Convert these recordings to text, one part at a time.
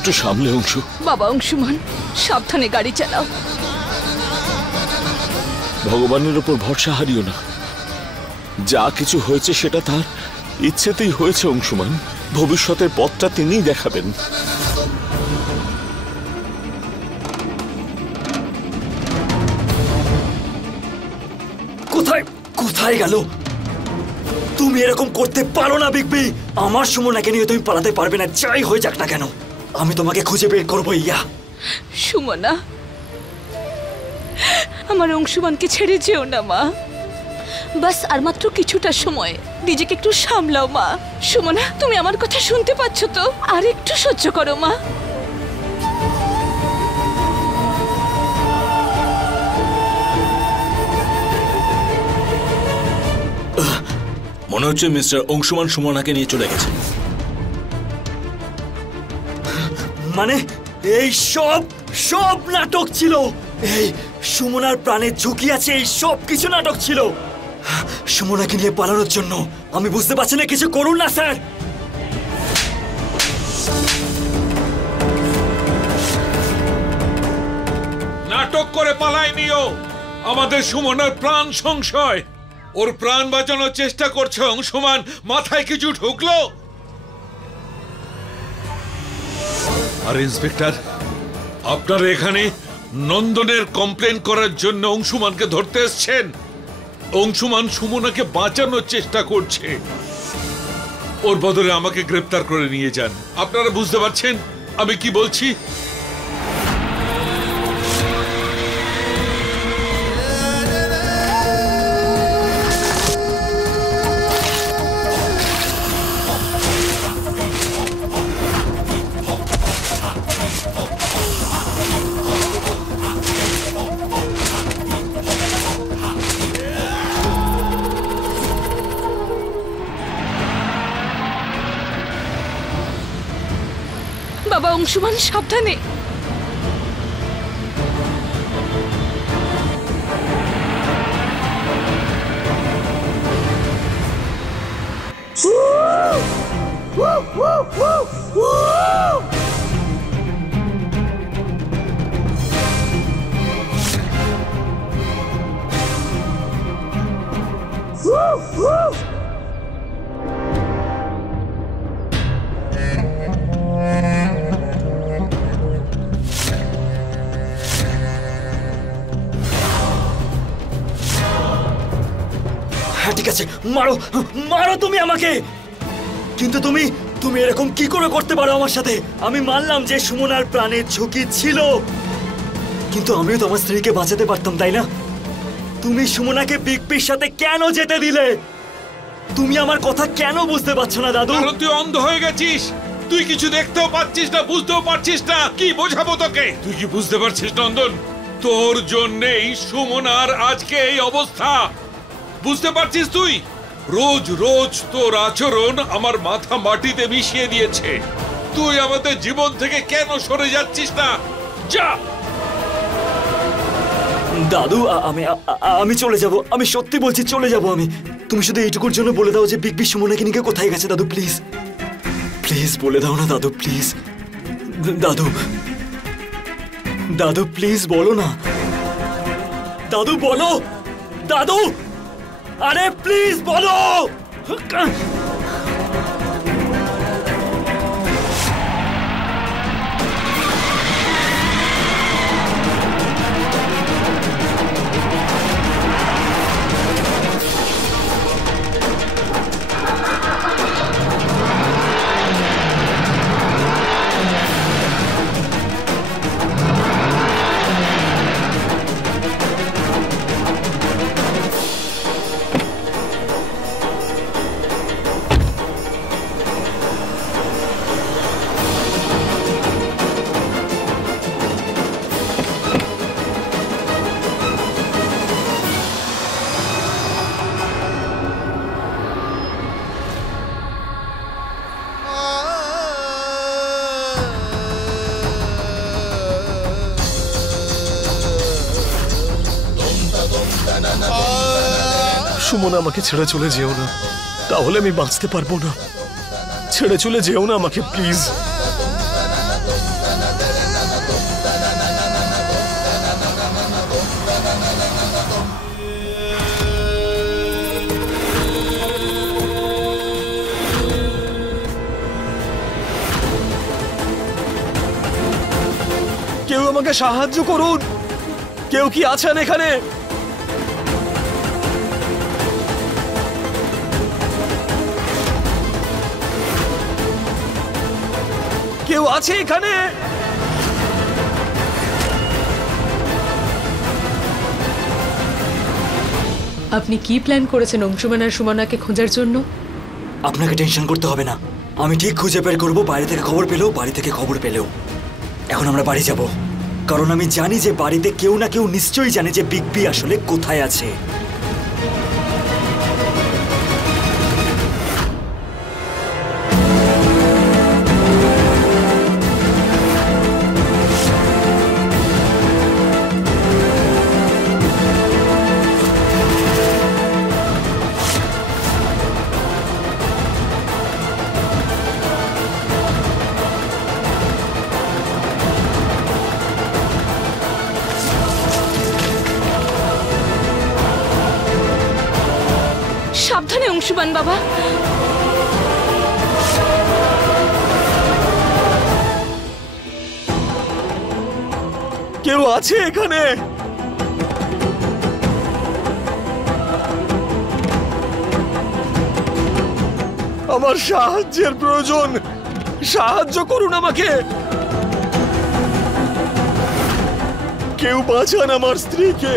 একটু সামলে অংশু। বাবা অংশুমান, সাবধানে গাড়ি চালাও। ভগবানের উপর ভরসা হারিও না। যা কিছু হয়েছে সেটা তার ইচ্ছেতেই হয়েছে অংশুমান। ভবিষ্যতের পথটা তিনিই দেখাবেন। কোথায় কোথায় গেল? তুমি এরকম করতে পারো না বিগবি। আমার সুমনাকে নিয়ে তুমি পালাতে পারবে না, যাই হয়ে যাক না কেন। আমি তোমাকে খুঁজে বের করবো। ইয়া সুমনা, আমার অংশুমানকে ছেড়ে যেও না মা। বাস আর মাত্র কিছুটা সময়, নিজেকে একটু সামলাও মা। সুমনা, তুমি আমার কথা শুনতে পাচ্ছ তো? আর একটু সহ্য করো মা। মনে হচ্ছে মিস্টার অংশুমান সুমনাকে নিয়ে চলে গেছে। মানে এই সব সব নাটক ছিল? এই সুমনার প্রাণের ঝুঁকি আছে, এই সব কিছু নাটক ছিল সুমনাকে নিয়ে পালানোর জন্য। আমি বুঝতে পারছি না, কিছু করুন না স্যার। নাটক করে পালায়নি ও। আমাদের সুমনার প্রাণ সংশয়। ওর প্রাণ বাঁচানোর চেষ্টা করছে অংশুমান। মাথায় কিছু ঢুকলো? আর ইন্সপেক্টর, আপনারা এখানে নন্দনের কমপ্লেন করার জন্য অংশুমানকে ধরতে এসছেন। অংশুমান সুমনাকে বাঁচানোর চেষ্টা করছে। ওর বদলে আমাকে গ্রেফতার করে নিয়ে যান। আপনারা বুঝতে পারছেন আমি কি বলছি? বাবা অংশুমান, সাবধানে। ঠিক আছে, মারো মারো তুমি আমাকে। কিন্তু তুমি তুমি এরকম কি করে করতে পারো আমার সাথে? আমি মানলাম যে সুমনার প্রাণের ঝুঁকি ছিল, কিন্তু আমিও তো আমার স্ত্রীকে বাঁচাতে পারতাম, তাই না? তুমি সুমনাকে বিগপির সাথে কেন যেতে দিলে? তুমি আমার কথা কেন বুঝতে পারছো না দাদু? কারণ তুই অন্ধ হয়ে গেছিস। তুই কিছু দেখতেও পাচ্ছিস না, বুঝতেও পারছিস না। কি বোঝাবো তোকে? তুই কি বুঝতে পারছিস নন্দন? তোর জন্যেই সুমনার আজকে এই অবস্থা। বুঝতে পারছিস তুই? রোজ রোজ তোর আচরণ আমার মাথা মাটিতে মিশিয়ে দিয়েছে। তুই আমাদের জীবন থেকে কেন সরে যাচ্ছিস না? যা। দাদু, আমি চলে যাব। আমি সত্যি বলছি, চলে যাব আমি। তুমি শুধু এইটুকুর জন্য বলে দাও যে বিগবি সুমনাকে নিয়ে কোথায় গেছে। দাদু প্লিজ, প্লিজ বলে দাও না দাদু, প্লিজ। দাদু, দাদু প্লিজ বলো না। দাদু বলো, দাদু, আরে প্লিজ বলো। সুমনা, আমাকে ছেড়ে চলে যেও না, তাহলে আমি বাঁচতে পারবো না। ছেড়ে চলে যেও না আমাকে, প্লিজ। আমাকে সাহায্য করুন। কেউ কি আছেন এখানে? কেউ আছে এখানে? আপনি কি প্ল্যান করেছেন অংশুমান আর সুমনাকে খোঁজার জন্য? আপনাকে টেনশন করতে হবে না, আমি ঠিক খুঁজে বের করবো। বাইরে থেকে খবর পেলেও, বাড়ি থেকে খবর পেলেও। এখন আমরা বাড়ি যাব, কারণ আমি জানি যে বাড়িতে কেউ না কেউ নিশ্চয়ই জানে যে বিগ বি আসলে কোথায় আছে। সাবধানে অংশুমান বাবা। কেউ আছে এখানে? আমার সাহায্যের প্রয়োজন, সাহায্য করুন আমাকে। কেউ বাঁচান আমার স্ত্রীকে,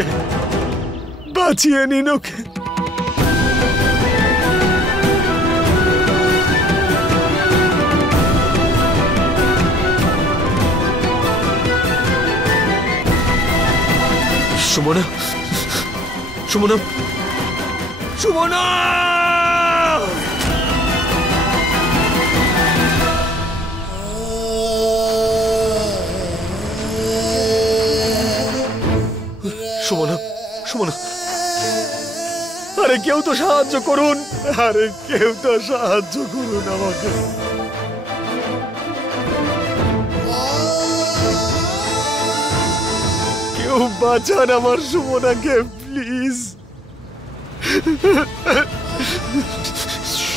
বাঁচিয়ে নিন ওকে। সুমনা, সুমনা, সুমনা! সুমনা, সুমনা! আরে কেউ তো সাহায্য করুন, আরে কেউ তো সাহায্য করুন আমাকে। কেউ বাঁচান আমার সুমনাকে প্লিজ।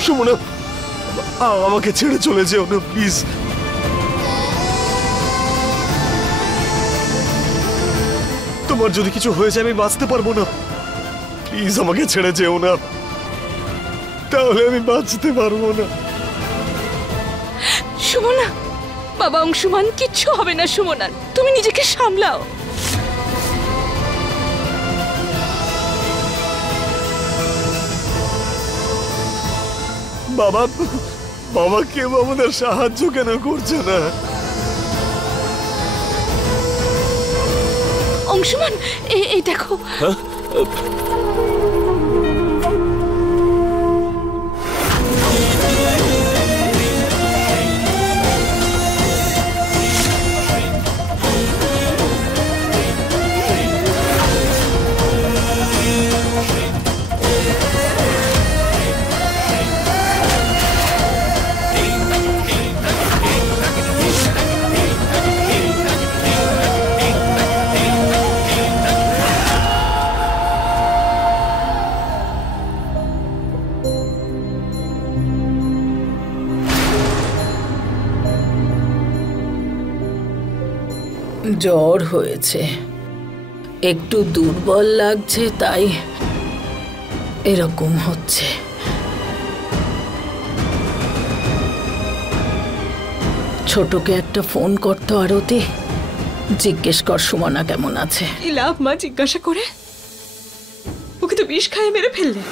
সুমনা, আমাকে ছেড়ে চলে যেও না প্লিজ। তোমার যদি কিছু হয়ে যায় আমি বাঁচতে পারবো না। প্লিজ আমাকে ছেড়ে যেও না, তাহলে আমি বাঁচতে পারবো না। সুমনা, বাবা অংশুমান, কিচ্ছু হবে না সুমনার, তুমি নিজেকে সামলাও। বাবা, বাবা কেউ আমাদের সাহায্য কেন করছে না? অংশুমান, এই দেখো। জ্বর হয়েছে, একটু দুর্বল লাগছে, তাই এরকম হচ্ছে। ছোটকে একটা ফোন করতো আরতি, জিজ্ঞেস কর সুমনা কেমন আছে। কি লাভ মা জিজ্ঞাসা করে? ওকে তো বিষ খাইয়ে মেরে ফেললে।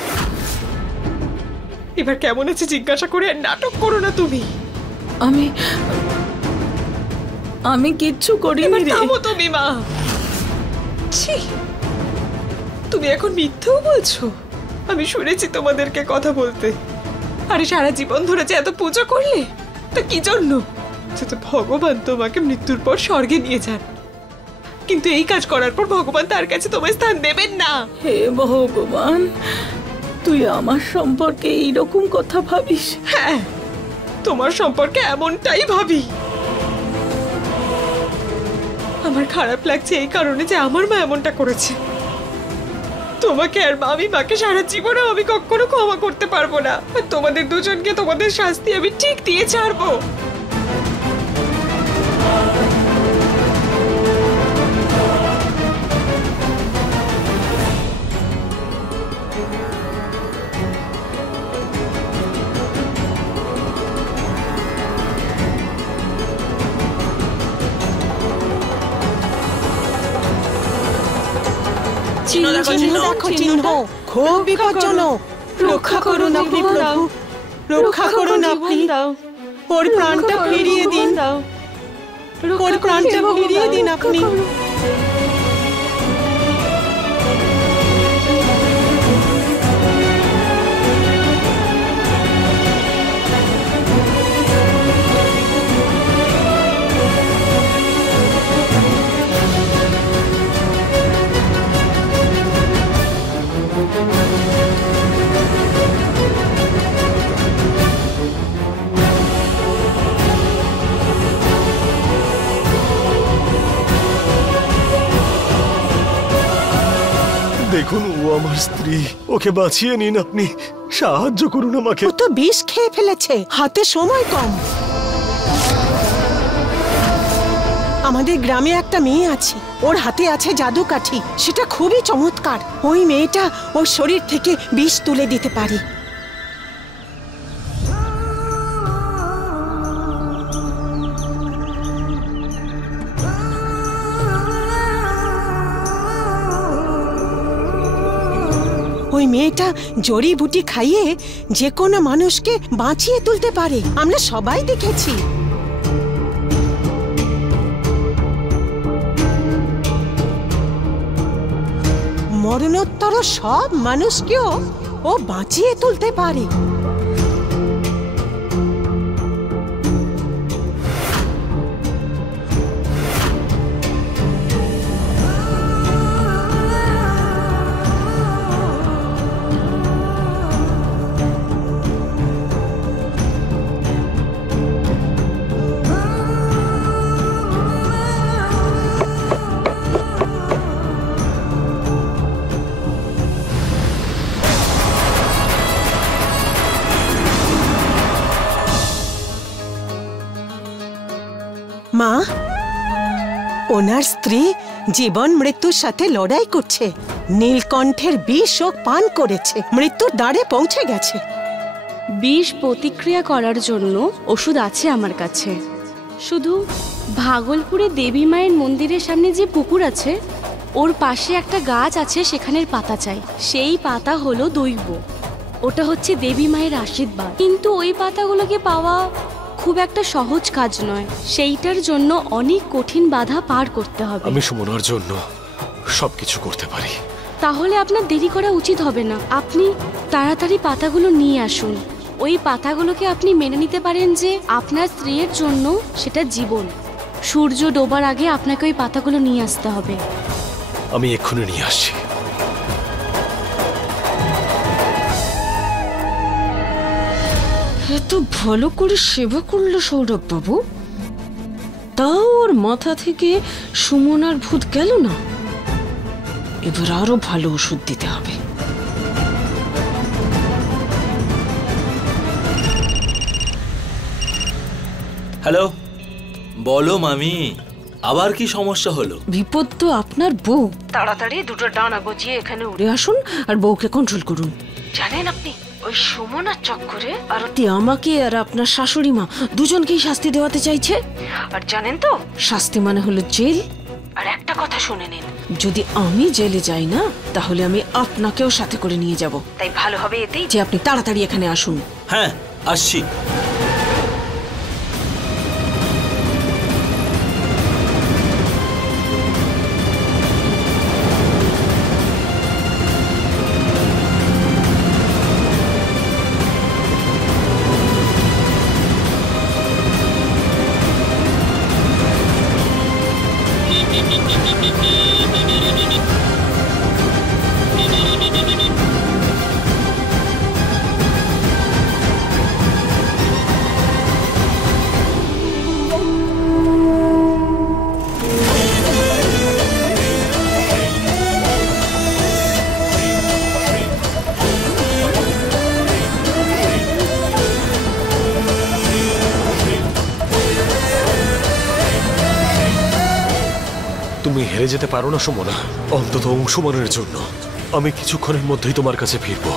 এবার কেমন আছে জিজ্ঞাসা করে আর নাটক করো না তুমি। আমি কিচ্ছু করিনি রে। থামো তুমি মা। ছি, তুমি এখন মিথ্যেও বলছো। আমি শুনেছি তোমাদেরকে কথা বলতে। আরে সারা জীবন ধরে যে এত পুজো করলে, তা কি জন্য? যাতে ভগবান তোমাকে মৃত্যুর পর স্বর্গে নিয়ে যান। কিন্তু এই কাজ করার পর ভগবান তার কাছে তোমার স্থান দেবেন না। হে ভগবান, তুই আমার সম্পর্কে এইরকম কথা ভাবিস? হ্যাঁ, তোমার সম্পর্কে এমনটাই ভাবি। আমার খারাপ লাগছে এই কারণে যে আমার মা এমনটা করেছে। তোমাকে আর আমি মাকে সারা জীবনেও আমি কখনো ক্ষমা করতে পারবো না। আর তোমাদের দুজনকে তোমাদের শাস্তি আমি ঠিক দিয়ে ছাড়বো। চিহ্ন দেখো, চিহ্ন খুব বিপজ্জনক। রক্ষা করুন আপনি প্রভু, রক্ষা করুন আপনি। ওর প্রাণটা ফিরিয়ে দিন, ওর প্রাণটা ফিরিয়ে দিন আপনি। দেখুন, ও আমার স্ত্রী, ওকে বাঁচিয়ে নিন আপনি, সাহায্য করুন আমাকে। ও তো বিষ খেয়ে ফেলেছে, হাতে সময় কম। আমাদের গ্রামে একটা মেয়ে আছে, ওর হাতে আছে জাদু কাঠি, সেটা খুবই চমৎকার। ওই মেয়েটা ওর শরীর থেকে বিষ তুলে দিতে পারে। ওই মেয়েটা জড়িবুটি খাইয়ে যে কোনো মানুষকে বাঁচিয়ে তুলতে পারে, আমরা সবাই দেখেছি। মরণোত্তর সব মানুষকেও ও বাঁচিয়ে তুলতে পারে। মা, ওনার স্ত্রী জীবন মৃত্যুর সাথে লড়াই করছে। নীলকণ্ঠের বিষ ও পান করেছে, মৃত্যুর দ্বারে পৌঁছে গেছে। বিষ প্রতিক্রিয়া করার জন্য ওষুধ আছে আমার কাছে। শুধু ভাগলপুরে দেবী মায়ের মন্দিরের সামনে যে পুকুর আছে, ওর পাশে একটা গাছ আছে, সেখানের পাতা চাই। সেই পাতা হলো দৈব, ওটা হচ্ছে দেবী মায়ের আশীর্বাদ। কিন্তু ওই পাতাগুলোকে পাওয়া খুব একটা সহজ কাজ নয়, সেইটার জন্য অনেক কঠিন বাধা পার করতে হবে। আমি সুমনার জন্য সবকিছু করতে পারি। তাহলে আপনার দেরি করা উচিত হবে না, আপনি তাড়াতাড়ি পাতাগুলো নিয়ে আসুন। ওই পাতাগুলোকে আপনি মেনে নিতে পারেন যে আপনার স্ত্রীর জন্য সেটা জীবন। সূর্য ডোবার আগে আপনাকে ওই পাতাগুলো নিয়ে আসতে হবে। আমি এক্ষুনি নিয়ে আসছি। এত ভালো করে সেবা করলো সৌরভ বাবু, তাও ওর মাথা থেকে সুমনার ভূত গেল না। এবার আরো ভালো ওষুধ দিতে হবে। হ্যালো, বলো মামি, আবার কি সমস্যা হলো? বিপদ তো আপনার বউ। তাড়াতাড়ি দুটো ডানা গজিয়ে এখানে উড়ে আসুন আর বউকে কন্ট্রোল করুন। জানেন আপনি, ওই সুমনার চক্করে আরতি আমাকে আর আপনার শাশুড়ি মা দুজনকেই শাস্তি দেওয়াতে চাইছে। আর জানেন তো, শাস্তি মানে হলো জেল। আর একটা কথা শুনে নিন, যদি আমি জেলে যাই না, তাহলে আমি আপনাকেও সাথে করে নিয়ে যাব। তাই ভালো হবে এতেই যে আপনি তাড়াতাড়ি এখানে আসুন। হ্যাঁ, আসছি। তুমি হেরে যেতে পারো না সুমনা, অন্তত অংশমানের জন্য। আমি কিছুক্ষণের মধ্যেই তোমার কাছে ফিরবো।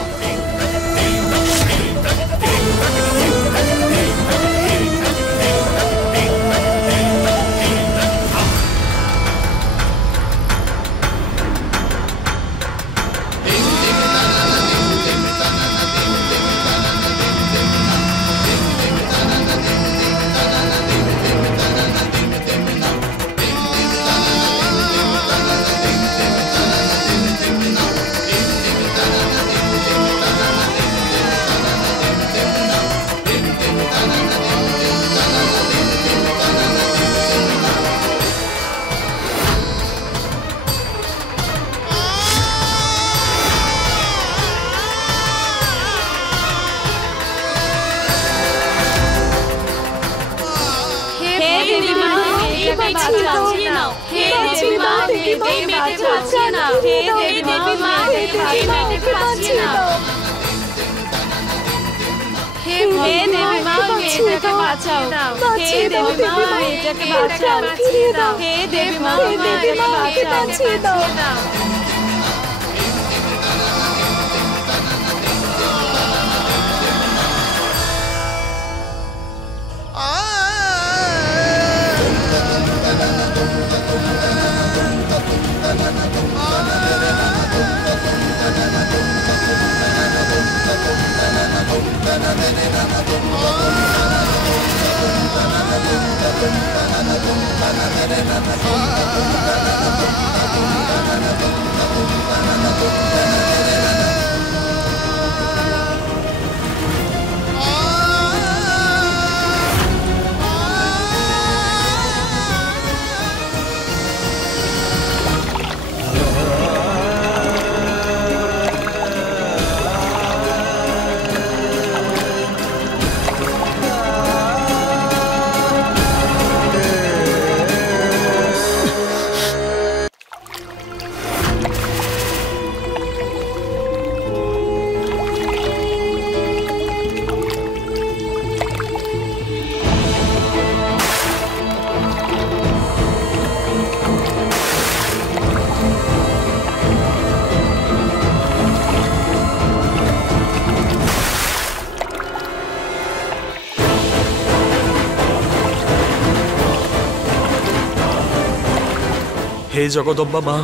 হে জগদম্বা মা,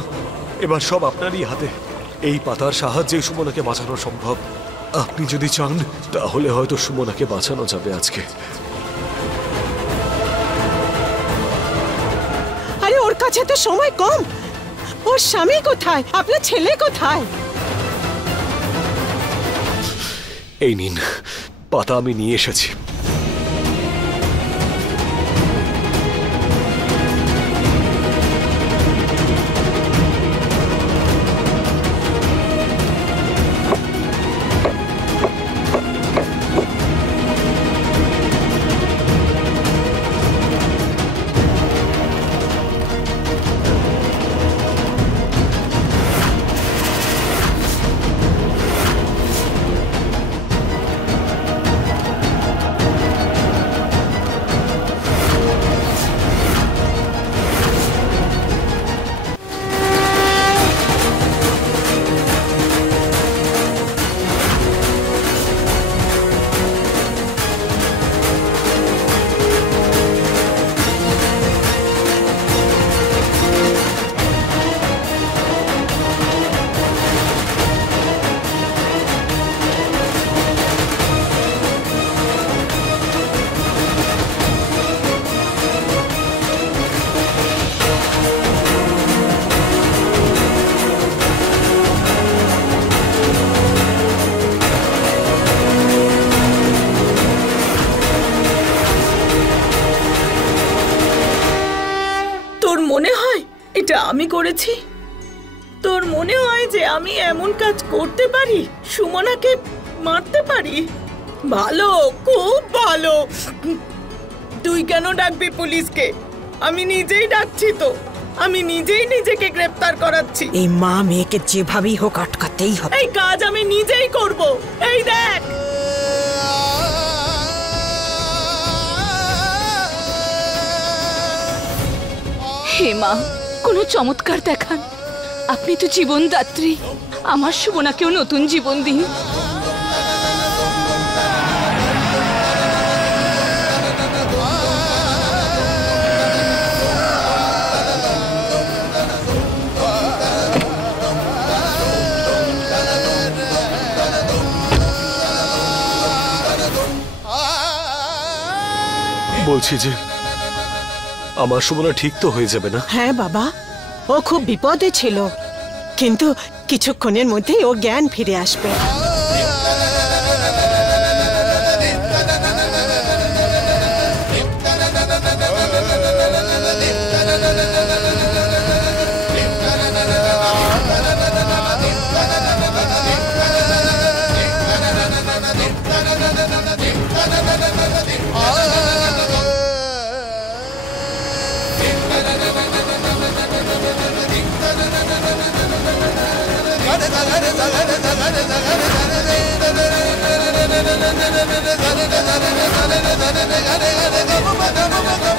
এবার সব আপনারই হাতে। এই পাতার সাহায্যে সুমনাকে বাঁচানো সম্ভব। আপনি যদি চান তাহলে হয়তো সুমনাকে বাঁচানো যাবে আজকে। আরে ওর কাছে তো সময় কম। ওর স্বামী কোথায়? আপনার ছেলে কোথায়? এই নিন, পাতা আমি নিয়ে এসেছি। এটা আমি করেছি? তোর মনে হয় যে আমি এমন কাজ করতে পারি? সুমনাকে মারতে পারি? ভালো, খুব ভালো। তুই কেন ডাকবি পুলিশকে? আমি নিজেই ডাকছি তো। আমি নিজেই নিজেকে গ্রেফতার করাচ্ছি। এই মা মেয়েকে যেভাবেই হোক আটকাতেই হবে। এই কাজ আমি নিজেই করব। এই দেখ, হে মা, কোনো চমৎকার দেখান। আপনি তো জীবনদাত্রী, আমার সুমনাকেও নতুন জীবন দিন। বলছি যে আমার সুমনা ঠিক তো হয়ে যাবে না? হ্যাঁ বাবা, ও খুব বিপদে ছিল, কিন্তু কিছুক্ষণের মধ্যেই ও জ্ঞান ফিরে আসবে। Ga